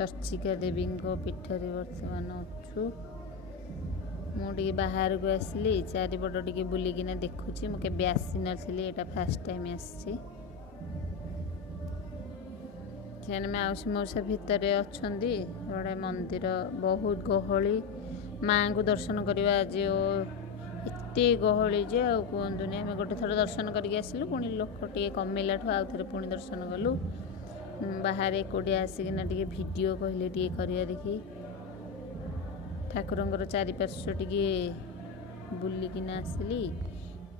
चर्चिका देवी पीठरे बर्तमान अच्छु मुझे बाहर को आसली चारिपट टे बुलिकिना देखुची मुझे आसी नी यहाँ फास्ट टाइम आसी मौसी मौसा भितर अच्छा बड़े मंदिर बहुत गहली माँ को दर्शन करवा आज एत गहली जे कहतुनि आम गोटे थर दर्शन करके आसलु पुणी लोक टे कमेला आउ थे पुणी दर्शन कलु बाहर एकोटिया आसिकिना टे भिडियो कहले टे करिया देखी ठाकुरंकर चारिपार्श्व टे बुलिकिना आसली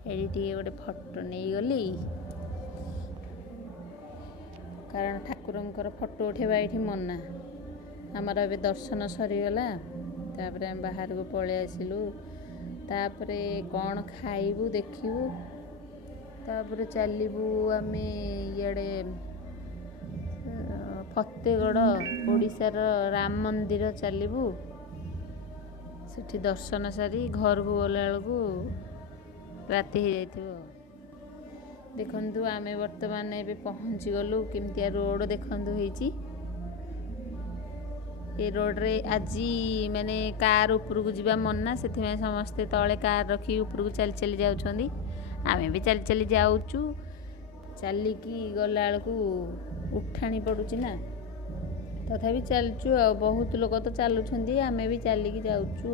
एडी टे गोटे फोटो नहीं गली कारण ठाकुरंकर फोटो उठेबा ये मना आमर ए दर्शन सरीगला तापर आम बाहर को पलि आसिलु तापर कौन खाइबू देखिबू तापर चलबू आम इे फतेगढ़ ओडिशार राम मंदिर चलबू सेठी दर्शन सारी घर को गला बेलू राति हो जाइथिबो देखंतु आमे वर्तमान ए पहुँची गलु केमतिया रोड देखंतु होईची ए रोड रे आज माने कार ऊपर को जीवा मन्ना से समस्ते तले कार रखी ऊपर को चली चली जाउछंदी आमे भी चली चली जाउछु चलिकी गला बेलू उठाणी पड़ुची ना तथापि चलचु आ बहुत लोग तो चलुछंदी आमे भी चलिकी जाउछु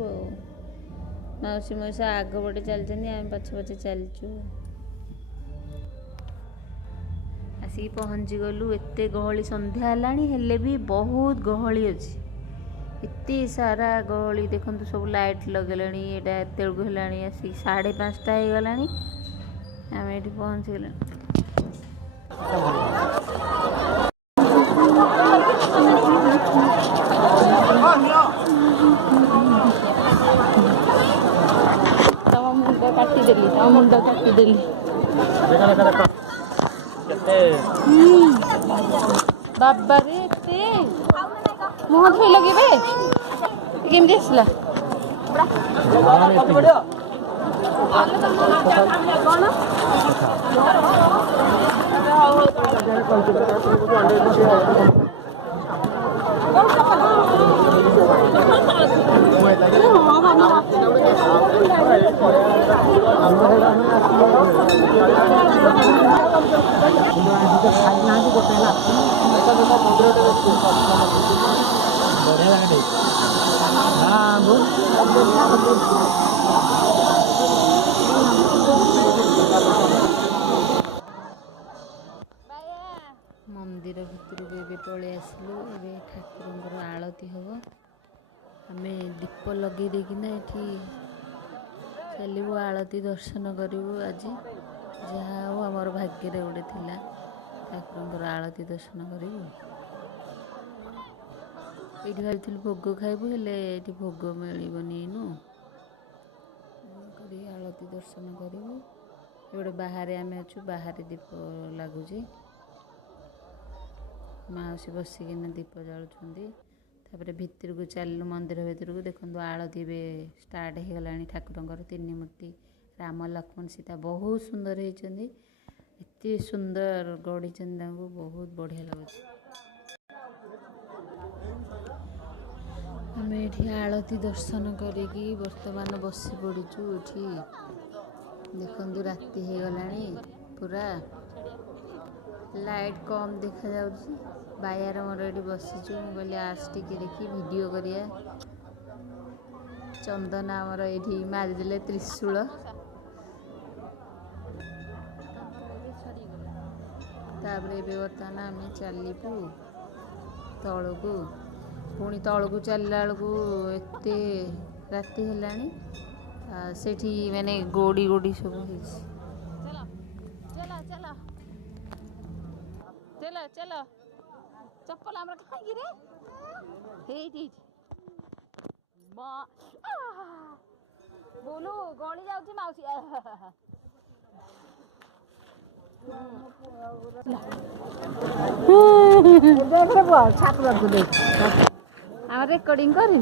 मौसी मौसा आग पटे चलछंदी आमे पछे पछे चलचु आसिक पहुँची गलु एत गहली संध्या हेलाणी हेले भी बहुत गहली अच्छी एत सारा गहली देखु सब लाइट लगेलाणी एटा तेलुगु हेलाणी आसिक 5:30 हो गलाणी आम ये पहुँची गला मुंड काटिदेली बाबा रे मुह धोई लगे केमती आसला मंदिर भितर पलि आसलु ए ठाकुर आलती हम आम दीप लगे देकिना ये चलू आलती दर्शन करूँ आज जहाँ हो आमर भाग्य गोटे थिला ठाकुर आलती दर्शन करूँ ये भाई भोग खाइबू हेले ये भोग मिलबनी इनु आलती दर्शन करूँ गोटे बाहर आम अच्छु बाहर दीप लगुचे मौसी बसिकिना दीप जालुछंदी तापर भितर को चलू मंदिर भितर को देखो आलती बे स्टार्ट हो गला ठाकुरंकर 3 मूर्ति राम लक्ष्मण सीता बहुत सुंदर होती एत सुंदर गढ़ी को बहुत बढ़िया लगुच आम ये आलती दर्शन करी बर्तमान बसी पड़ीचु ये देखु राति हो गला पूरा लाइट कम देखा जाउछि बायार मोर ये बसीचु कहली आस टी देखी वीडियो करिया चंदन आमर ये मारिदेले त्रिशूल तापर बर्तमान आम चलू तलू पुणी तलू चलला बेलू एत राति हेलाणी सेठी माने गोड़ी गोड़ी सब चलो चलो चप्पल हमरा खाई रे बोलू गली जाउची माउसी आम रेकर्डिंग करिनी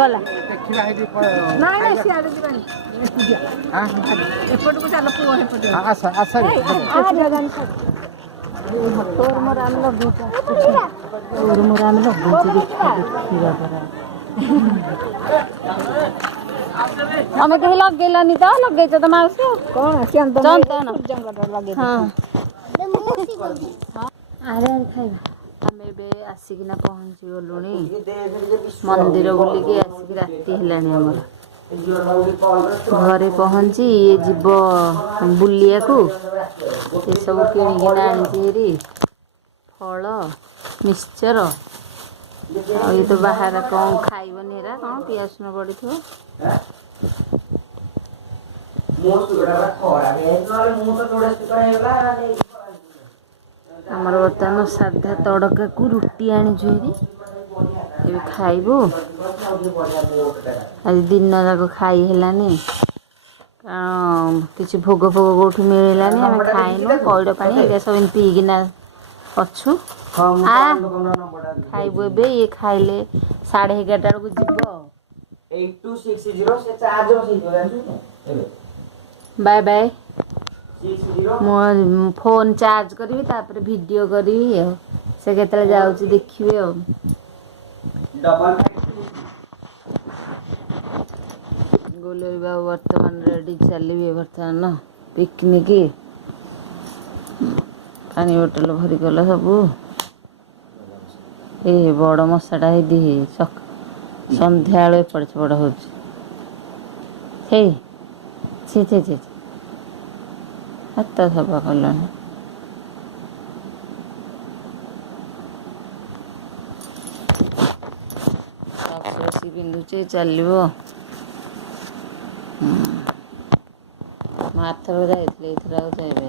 गला नाई नाई सियाड़े जीवानी एपट को चलो पुओ एपट ତୋର ମୋର ଆମେ ଲଗଉଛୁ ତୋର ମୋର ଆମେ ଲଗଉଛୁ ଦେଖିବା ପରା ଆମେ କେହି ଲଗେଇଲନି ତ ଲଗେଇଛ ତ ମାଉସୀ କଣ ଚନ୍ଦନ ଲଗେଇ ହଁ ଆରେ ଆରେ ଖାଇବା ଆମେ ଏବେ ଆସିକିନା ପହଞ୍ଚି ଗଲୁଣି ମନ୍ଦିର ବୁଲିକି ଆସିକି ରାତି ହେଲାଣି ଆମର ଘରେ ପହଞ୍ଚି ଇଏ ଯିବ ବୁଲିବାକୁ ଏସବୁ କିଣିକିନା ଆଣିଛି ହେରି ଫଳ ମିକ୍ସଚର ଆଉ ଇଏ ତ ବାହାରେ କ'ଣ ଖାଇବନି ହେରା କ'ଣ ପିଆଜ ରସୁଣ ପଡ଼ିଥିବ ଆମର ବର୍ତ୍ତମାନ ସାଧା ତଡ଼କାକୁ ରୁଟି ଆଣିଛୁ ହେରି ଏବେ ଖାଇବୁ ଆଜି ଦିନ ଯାକ ଖାଇ ହେଲାନି କାରଣ କିଛି ଭୋଗ ଫୋଗ କେଉଁଠୁ ମିଳିଲାନି ଆମେ ଖାଇନୁ ପଇଡ଼ ପାଣି ଏଗୁଡ଼ା ସବୁ ଏମିତି ପିଇକିନା ଅଛୁ ଖାଇବୁ ଏବେ ଇଏ ଖାଇଲେ 11:30 ବେଳକୁ ଯିବ ବାଏ ବାଏ ମୁଁ ଫୋନ୍ ଚାର୍ଜ କରିବି ତାପରେ ଭିଡ଼ିଓ କରିବି ଆଉ ସେ କେତେବେଳେ ଯାଉଛି ଦେଖିବି ଆଉ ଗୋଲେଇ ବାବୁ ବର୍ତ୍ତମାନ ରେଡ଼ି ଚାଲିବେ ବର୍ତ୍ତମାନ ପିକନିକ୍ ପାଣି ବୋଟଲ ଭରିଗଲା ସବୁ ଏ ବଡ଼ ମଶାଟା ହେଇଦି ସନ୍ଧ୍ୟାବେଳୁ ଏପଟ ସେପଟ ହେଉଛି ସେଇ ଛେ ହାତ ସଫା କଲାଣି ବସି ପିନ୍ଧୁଛି ଚାଲିବ ମାଥର ଯାଇଥିଲେ ଏଥର ଆଉ ଯାଇବେ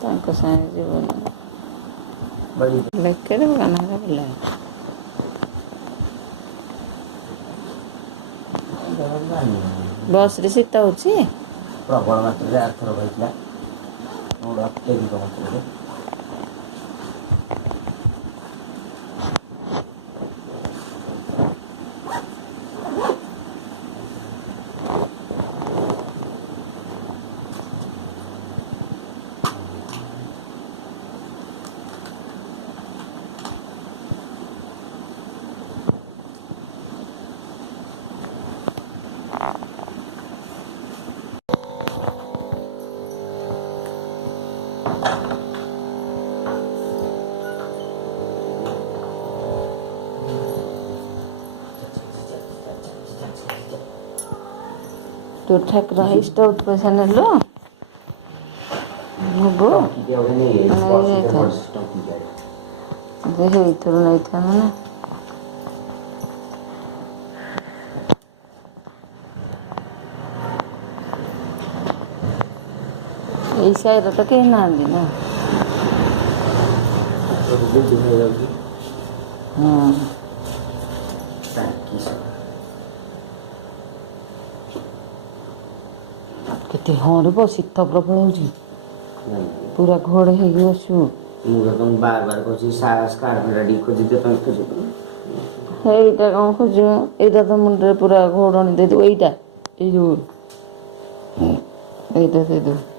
ତାଙ୍କ ସାଙ୍ଗେ ଯିବନି ବେକେରେ କାନରେ ବୁଲା ବସ୍ରେ ଶୀତ ହେଉଛି ପ୍ରବଳ ମାତ୍ରାରେ ଆର୍ଥର ହୋଇଥିଲା ଅତ୍ୟଧିକ ମାତ୍ରାରେ ତୋ ଠାକୁର ଇଷ୍ଟ ପଇସା ନେଲୁ ଭୋଗ ହେଇଥିରୁ ନେଇଥାନ୍ତୁ ନା ଏଇ ସାଇରେ ତ କେହି ନାହାନ୍ତି ନା ହଁ କେତେ ହଁରେ ବ ଶୀତ ପ୍ରବଳ ହେଉଛି ପୁରା ଘୋଡ଼େଇ ହେଇକି ବସିବୁ ବାର କହୁଛି ଏଇଟା କ'ଣ ଖୋଜିବ ଏଇଟା ତ ମୁଣ୍ଡରେ ପୁରା ଘୋଡ଼ଣି ଦେଇଦେବୁ ଏଇଟା ଏଇ ଯେଉଁ ଏଇଟା ଦେଇଦେବୁ